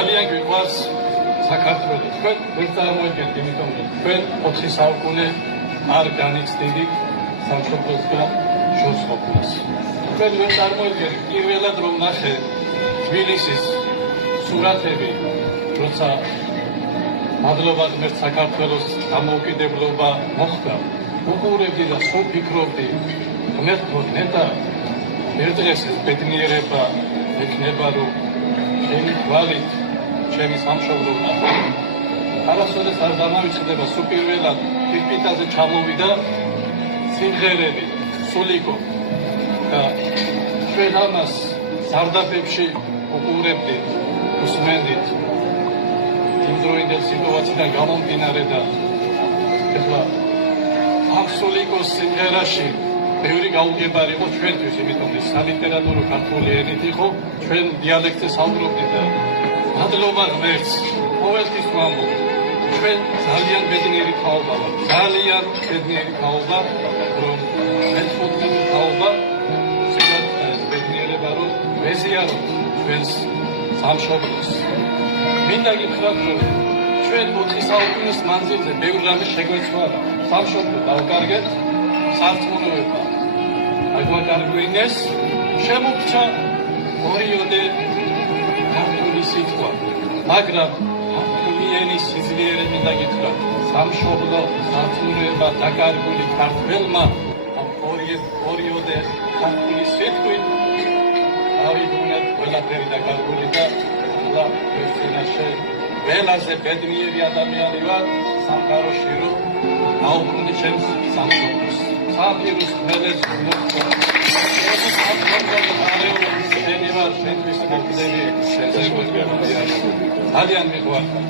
ძალიან გვიყვარს საქართველო. თქვენ ვერ წარმოიდგენთ, იმიტომ რომ თქვენ 4 საუკუნე არ განიცდით სამშობლოსგან შორს ყოფნას. თქვენ ვერ წარმოიდგენთ პირველად რომ ნახე თბილისის სურათები, როცა მადლობა ღმერთ საქართველოს დამოუკიდებლობა მოხდა, უყურებდი და სულ ვფიქრობდი, ღმერთო ნეტა ერთ დღეს ეს ბედნიერება ექნება, რომ ჩემი თვალით ჩემი სამშობლო ვნახო. არასოდეს არ დამავიწყდება, სულ პირველად ფირფიტაზე ჩამოვიდა სიმღერები, სულიკო. და ჩვენ ამას სარდაფებში უყურებდით, უსმენდით. იმ დროინდელ სიტუაციიდან გამომდინარე და ეხლა ამ სულიკოს სიმღერაში ბევრი გაუგებარი იყო ჩვენთვის, იმიტომ რომ სალიტერატურო ქართული ენით იყო, ჩვენ დიალექტზე საუბრობდით და მადლობა ღმერთს, ყოველთვის ვამბობ, ჩვენ ძალიან ბედნიერი თაობა ვართ, ძალიან ბედნიერი თაობა, რომ მეთქოთი თაობა, სულ ბედნიერება რომ ვეზიაროთ ჩვენს სამშობლოს. მინდა გითხრათ, რომ ჩვენ 4 საუკუნის მანძილზე ბევრ რამე შეგვეცვალა, სამშობლო დავკარგეთ, სარწმუნოება აგვაკარგვინეს, შემოგვჭა ორიოდე ქართული სიტყვა, მაგრამ ქართული ენის სიძლიერე მინდა გითხრათ, სამშობლო სარწმუნოება დაკარგული ქართველმა ორიოდე ქართული სიტყვით ავიბრუნეთ ყველაფერი დაკარგული და ახლა ეს წინაშე ყველაზე ბედნიერი ადამიანი ვარ სამყაროში, რომ დაუბრუნდი ჩემს სამშობლოს. საფიროს მელეს მოხდა. ეს სამშობლოს არეულობის შენი ვარ, შენთვის ნაკდები, შენზე გვერდია. ძალიან მიყვარხარ.